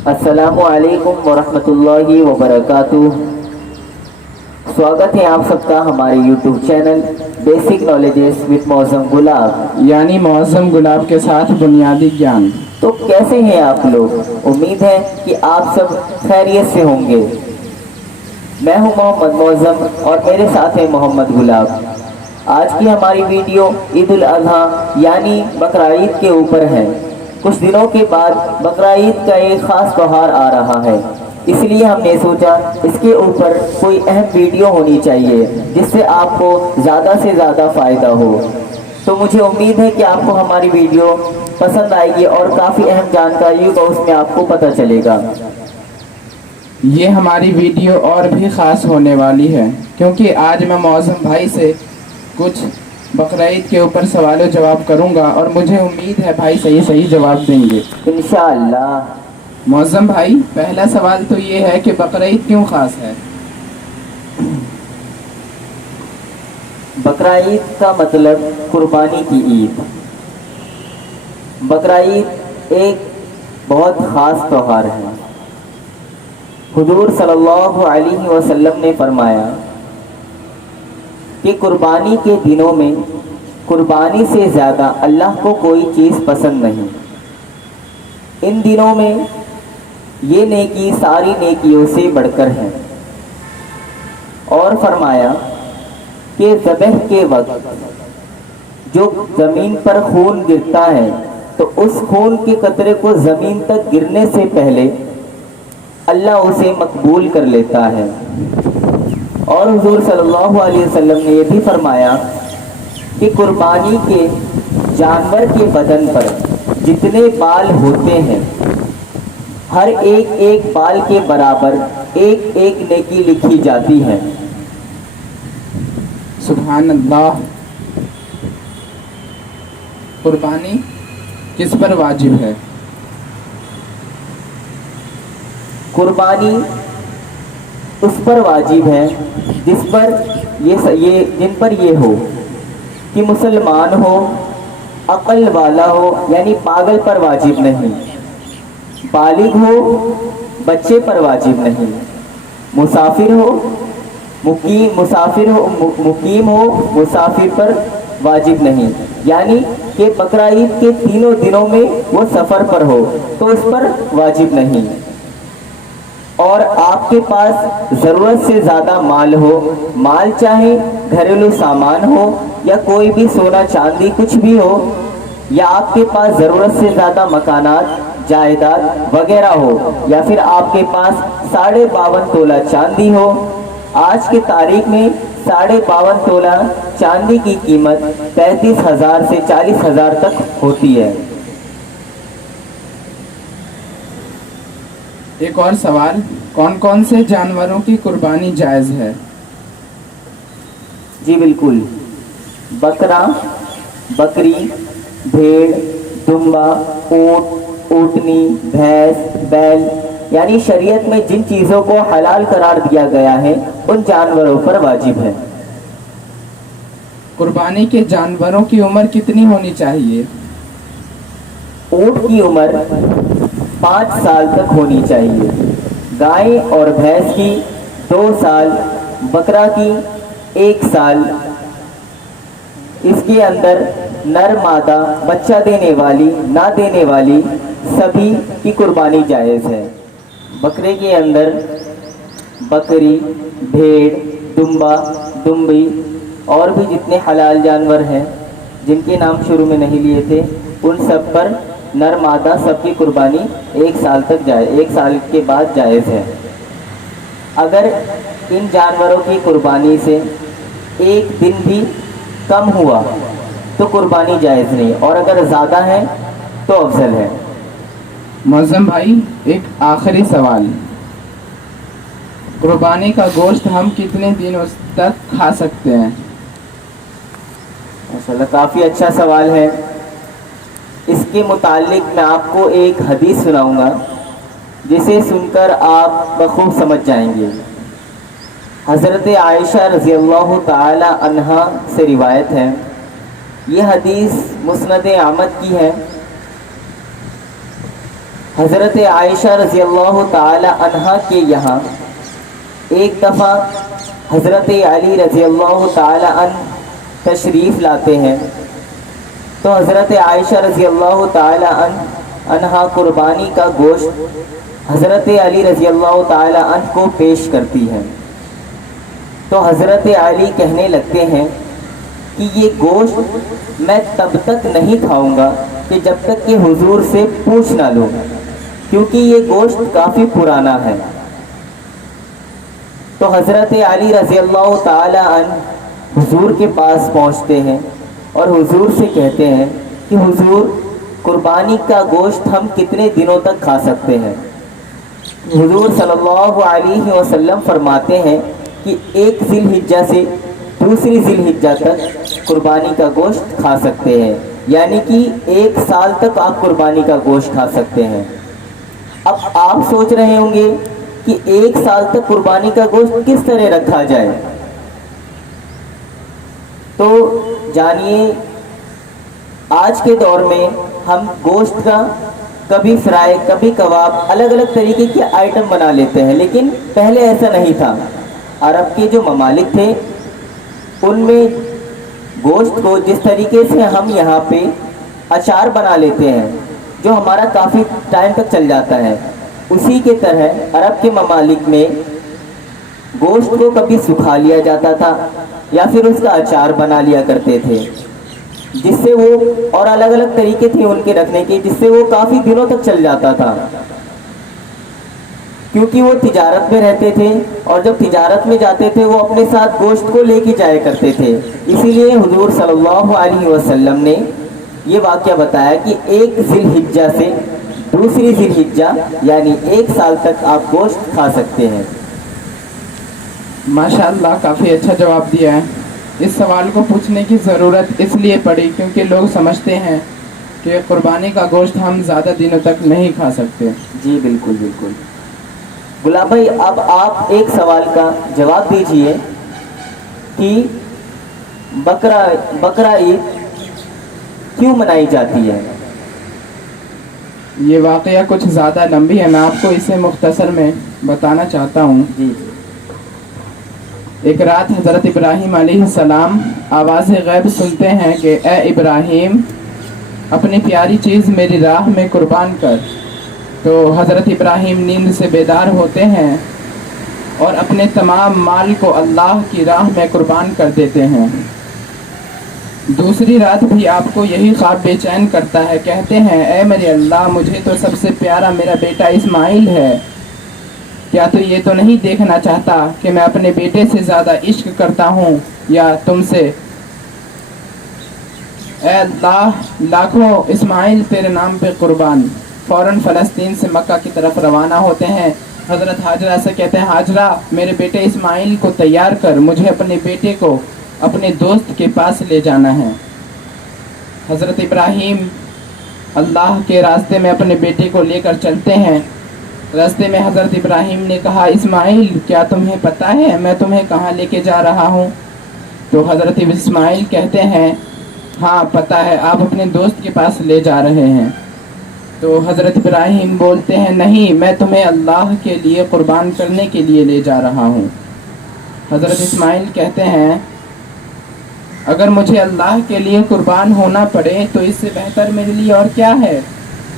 अस्सलामु अलैकुम वरहमतुल्लाहि वबरकातुह। स्वागत है आप सबका हमारे YouTube channel basic knowledges with मौसम गुलाब यानी मौसम गुलाब के साथ बुनियादी ज्ञान। तो कैसे हैं आप लोग? उम्मीद है कि आप सब खैरियत से होंगे। मैं हूं मोहम्मद मौसम और मेरे साथ है मोहम्मद गुलाब। आज की हमारी वीडियो ईद उल अज़हा यानी बकरा ईद के ऊपर है। कुछ दिनों के बाद बकरा ईद का एक ख़ास त्योहार आ रहा है, इसलिए हमने सोचा इसके ऊपर कोई अहम वीडियो होनी चाहिए जिससे आपको ज़्यादा से ज़्यादा फ़ायदा हो। तो मुझे उम्मीद है कि आपको हमारी वीडियो पसंद आएगी और काफ़ी अहम जानकारी का उसमें आपको पता चलेगा। ये हमारी वीडियो और भी ख़ास होने वाली है क्योंकि आज मैं मौसम भाई से कुछ बकरा ईद के ऊपर सवाल जवाब करूंगा और मुझे उम्मीद है भाई सही जवाब देंगे इंशाअल्लाह। मौसम भाई, पहला सवाल तो ये है कि बकरा ईद क्यों ख़ास है? बकरा ईद का मतलब कुर्बानी की ईद। बकरा ईद एक बहुत ख़ास त्योहार है। हुजूर सल्लल्लाहु अलैहि वसल्लम ने फरमाया कि कुर्बानी के दिनों में कुर्बानी से ज़्यादा अल्लाह को कोई चीज़ पसंद नहीं। इन दिनों में ये नेकी सारी नेकियों से बढ़कर है। और फरमाया कि ज़बह के वक्त जो ज़मीन पर खून गिरता है तो उस खून के कतरे को ज़मीन तक गिरने से पहले अल्लाह उसे मकबूल कर लेता है। और हुजूर सल्लल्लाहु अलैहि वसल्लम ने यह भी फरमाया कि कुर्बानी के जानवर के बदन पर जितने बाल होते हैं हर एक बाल के बराबर एक एक नेकी लिखी जाती है। सुभान अल्लाह। कुर्बानी किस पर वाजिब है? कुर्बानी उस पर वाजिब है जिन पर ये हो कि मुसलमान हो, अक़ल वाला हो यानी पागल पर वाजिब नहीं, बालिग हो, बच्चे पर वाजिब नहीं, मुकीम हो, मुसाफिर पर वाजिब नहीं। यानी कि बकरा ईद के तीनों दिनों में वो सफ़र पर हो तो उस पर वाजिब नहीं। और आपके पास ज़रूरत से ज़्यादा माल हो, माल चाहे घरेलू सामान हो या कोई भी सोना चांदी कुछ भी हो, या आपके पास ज़रूरत से ज़्यादा मकानात जायदाद वगैरह हो, या फिर आपके पास 52.5 तोला चांदी हो। आज के तारीख में 52.5 तोला चांदी की कीमत 35,000 से 40,000 तक होती है। एक और सवाल, कौन कौन से जानवरों की कुर्बानी जायज़ है? जी बिल्कुल, बकरा, बकरी, भेड़, दुम्बा, ऊँट, ऊँटनी, भैंस, बैल यानी शरीयत में जिन चीज़ों को हलाल करार दिया गया है उन जानवरों पर वाजिब है। कुर्बानी के जानवरों की उम्र कितनी होनी चाहिए? ऊँट की उम्र 5 साल तक होनी चाहिए, गाय और भैंस की 2 साल, बकरा की 1 साल। इसके अंदर नर मादा, बच्चा देने वाली, ना देने वाली सभी की कुर्बानी जायज़ है। बकरे के अंदर बकरी, भेड़, दुम्बा, दुम्बी और भी जितने हलाल जानवर हैं जिनके नाम शुरू में नहीं लिए थे उन सब पर नर मादा सबकी कुर्बानी 1 साल तक 1 साल के बाद जायज़ है। अगर इन जानवरों की कुर्बानी से एक दिन भी कम हुआ तो कुर्बानी जायज़ नहीं, और अगर ज़्यादा है तो अफजल है। मौसम भाई, एक आखिरी सवाल, कुर्बानी का गोश्त हम कितने दिनों तक खा सकते हैं? माशाल्लाह, काफ़ी अच्छा सवाल है। इसके मुतालिक मैं आपको एक हदीस सुनाऊंगा जिसे सुनकर आप बखूब समझ जाएंगे। हज़रत आयशा रज़ी अल्लाह ताला अन्हा से रिवायत है। ये हदीस मुस्नद अहमद की है। حضرت عائشہ رضی اللہ تعالی عنہا کے یہاں ایک دفعہ حضرت علی رضی اللہ تعالی عنہ تشریف لاتے ہیں، تو حضرت عائشہ رضی اللہ تعالی عنہا قربانی کا گوشت حضرت علی رضی اللہ تعالی عنہ کو پیش کرتی ہیں۔ تو حضرت علی کہنے لگتے ہیں کہ یہ گوشت میں تب تک نہیں کھاؤں گا کہ جب تک کہ حضور سے پوچھ نہ لوں، کیونکہ یہ گوشت کافی پرانا ہے۔ تو حضرت علی رضی اللہ تعالی عنہ حضور کے پاس پہنچتے ہیں اور حضور سے کہتے ہیں کہ حضور، قربانی کا گوشت ہم کتنے دنوں تک کھا سکتے ہیں؟ حضور صلی اللہ علیہ وسلم فرماتے ہیں کہ ایک ذی الحجہ سے دوسری ذی الحجہ تک قربانی کا گوشت کھا سکتے ہیں، یعنی کہ 1 سال تک آپ قربانی کا گوشت کھا سکتے ہیں۔ اب آپ سوچ رہے ہوں گے کہ 1 سال تک قربانی کا گوشت کس طرح رکھا جائے؟ تو جانیے، آج کے دور میں ہم گوشت کا کبھی فرائی، کبھی کباب، الگ الگ طریقے کے آئٹم بنا لیتے ہیں، لیکن پہلے ایسا نہیں تھا۔ عرب کے جو ممالک تھے ان میں گوشت کو جس طریقے سے ہم یہاں پہ اچار بنا لیتے ہیں جو ہمارا کافی ٹائم تک چل جاتا ہے، اسی کے طرح عرب کے ممالک میں گوشت کو کبھی سکھا لیا جاتا تھا یا پھر اس کا اچار بنا لیا کرتے تھے، جس سے وہ، اور الگ الگ طریقے تھے ان کے رکھنے کے، جس سے وہ کافی دنوں تک چل جاتا تھا، کیونکہ وہ تجارت میں رہتے تھے اور جب تجارت میں جاتے تھے وہ اپنے ساتھ گوشت کو لے کے جایا کرتے تھے۔ اسی لیے حضور صلی اللہ علیہ وسلم نے یہ واقعہ بتایا کہ ایک ذی الحجہ سے دوسری ذی الحجہ یعنی 1 سال تک آپ گوشت کھا سکتے ہیں۔ ماشاءاللہ، کافی اچھا جواب دیا ہے۔ اس سوال کو پوچھنے کی ضرورت اس لیے پڑی کیونکہ لوگ سمجھتے ہیں کہ قربانی کا گوشت ہم زیادہ دنوں تک نہیں کھا سکتے۔ جی بالکل بالکل۔ گلاب بھائی، اب آپ ایک سوال کا جواب دیجئے کہ بقرہ عید کیوں منائی جاتی ہے؟ یہ واقعہ کچھ زیادہ لمبی ہے، میں آپ کو اسے مختصر میں بتانا چاہتا ہوں۔ جی۔ ایک رات حضرت ابراہیم علیہ السلام آواز غیب سنتے ہیں کہ اے ابراہیم، اپنی پیاری چیز میری راہ میں قربان کر۔ تو حضرت ابراہیم نیند سے بیدار ہوتے ہیں اور اپنے تمام مال کو اللہ کی راہ میں قربان کر دیتے ہیں۔ دوسری رات بھی آپ کو یہی خواب بے چین کرتا ہے، کہتے ہیں اے میرے اللہ، مجھے تو سب سے پیارا میرا بیٹا اسماعیل ہے، کیا تو یہ تو نہیں دیکھنا چاہتا کہ میں اپنے بیٹے سے زیادہ عشق کرتا ہوں یا تم سے؟ اے اللہ، لاکھوں اسماعیل تیرے نام پہ قربان۔ فوراً فلسطین سے مکہ کی طرف روانہ ہوتے ہیں۔ حضرت ہاجرہ سے کہتے ہیں ہاجرہ، میرے بیٹے اسماعیل کو تیار کر، مجھے اپنے بیٹے کو اپنے دوست کے پاس لے جانا ہے۔ حضرت ابراہیم اللہ کے راستے میں اپنے بیٹے کو لے کر چلتے ہیں۔ راستے میں حضرت ابراہیم نے کہا اسماعیل، کیا تمہیں پتہ ہے میں تمہیں کہاں لے کے جا رہا ہوں؟ تو حضرت اسماعیل کہتے ہیں ہاں پتہ ہے، آپ اپنے دوست کے پاس لے جا رہے ہیں۔ تو حضرت ابراہیم بولتے ہیں نہیں، میں تمہیں اللہ کے لیے قربان کرنے کے لیے لے جا رہا ہوں۔ حضرت اسماعیل کہتے ہیں اگر مجھے اللہ کے لیے قربان ہونا پڑے تو اس سے بہتر میرے لیے اور کیا ہے؟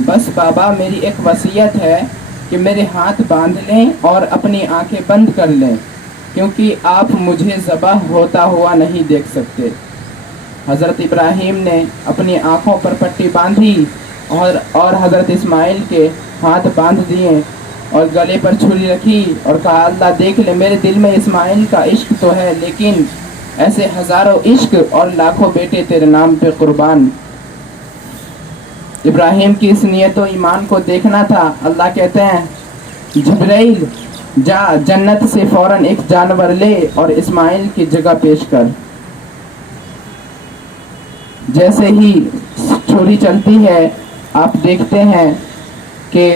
بس بابا، میری ایک وصیت ہے کہ میرے ہاتھ باندھ لیں اور اپنی آنکھیں بند کر لیں، کیونکہ آپ مجھے ذبح ہوتا ہوا نہیں دیکھ سکتے۔ حضرت ابراہیم نے اپنی آنکھوں پر پٹی باندھی اور حضرت اسماعیل کے ہاتھ باندھ دیے اور گلے پر چھری رکھی اور کہا اللہ دیکھ لے، میرے دل میں اسماعیل کا عشق تو ہے، لیکن ایسے ہزاروں عشق اور لاکھوں بیٹے تیرے نام پہ قربان۔ ابراہیم کی اس نیت و ایمان کو دیکھنا تھا۔ اللہ کہتے ہیں جبرائیل جا، جنت سے فوراً ایک جانور لے اور اسماعیل کی جگہ پیش کر۔ جیسے ہی چھری چلتی ہے آپ دیکھتے ہیں کہ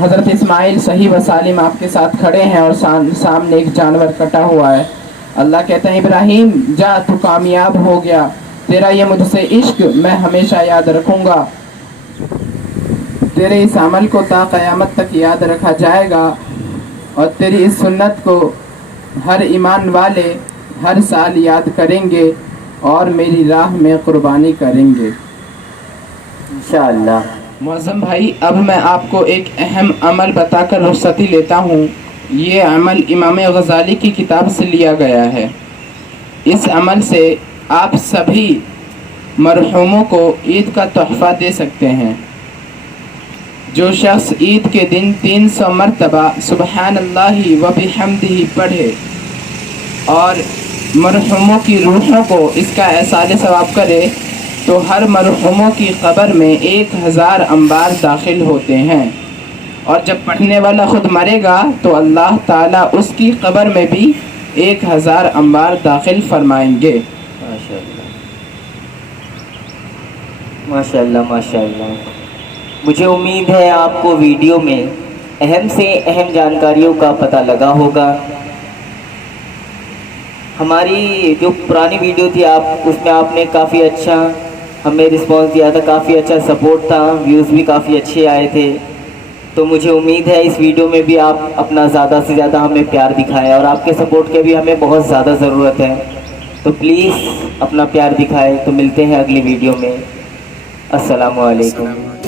حضرت اسماعیل صحیح و سالم آپ کے ساتھ کھڑے ہیں اور سامنے ایک جانور کٹا ہوا ہے۔ اللہ کہتے ہیں ابراہیم جا، تو کامیاب ہو گیا، تیرا یہ مجھ سے عشق میں ہمیشہ یاد رکھوں گا، तेरे इस अमल को ता क़यामत तक याद रखा जाएगा और तेरी इस सुन्नत को हर ईमान वाले हर साल याद करेंगे और मेरी राह में कुर्बानी करेंगे। इंशाअल्लाह। मौज़म भाई, अब मैं आपको एक अहम अमल बताकर रुख़्सती लेता हूँ। ये अमल इमाम गज़ाली की किताब से लिया गया है। इस अमल से आप सभी मरहूमों को ईद का तोहफ़ा दे सकते हैं। जो शख्स ईद के दिन 300 मरतबा सुबहानल्लाहि व बिहम्दिही पढ़े और मरहूमों की रूहों को इसका एहसास सवाब करे तो हर मरहूमों की कब्र में 1000 अंबार दाखिल होते हैं, और जब पढ़ने वाला खुद मरेगा तो अल्लाह ताला उसकी कब्र में भी 1000 अंबार दाखिल फरमाएंगे। माशाअल्लाह माशाअल्लाह माशाअल्लाह। मुझे उम्मीद है आपको वीडियो में अहम से अहम जानकारियों का पता लगा होगा। हमारी जो पुरानी वीडियो थी उसमें आपने काफ़ी अच्छा हमें रिस्पांस दिया था, काफ़ी अच्छा सपोर्ट था, व्यूज़ भी काफ़ी अच्छे आए थे। तो मुझे उम्मीद है इस वीडियो में भी आप अपना ज़्यादा से ज़्यादा हमें प्यार दिखाएं, और आपके सपोर्ट के भी हमें बहुत ज़्यादा ज़रूरत है। तो प्लीज़ अपना प्यार दिखाएं। तो मिलते हैं अगली वीडियो में। अस्सलामु अलैकुम।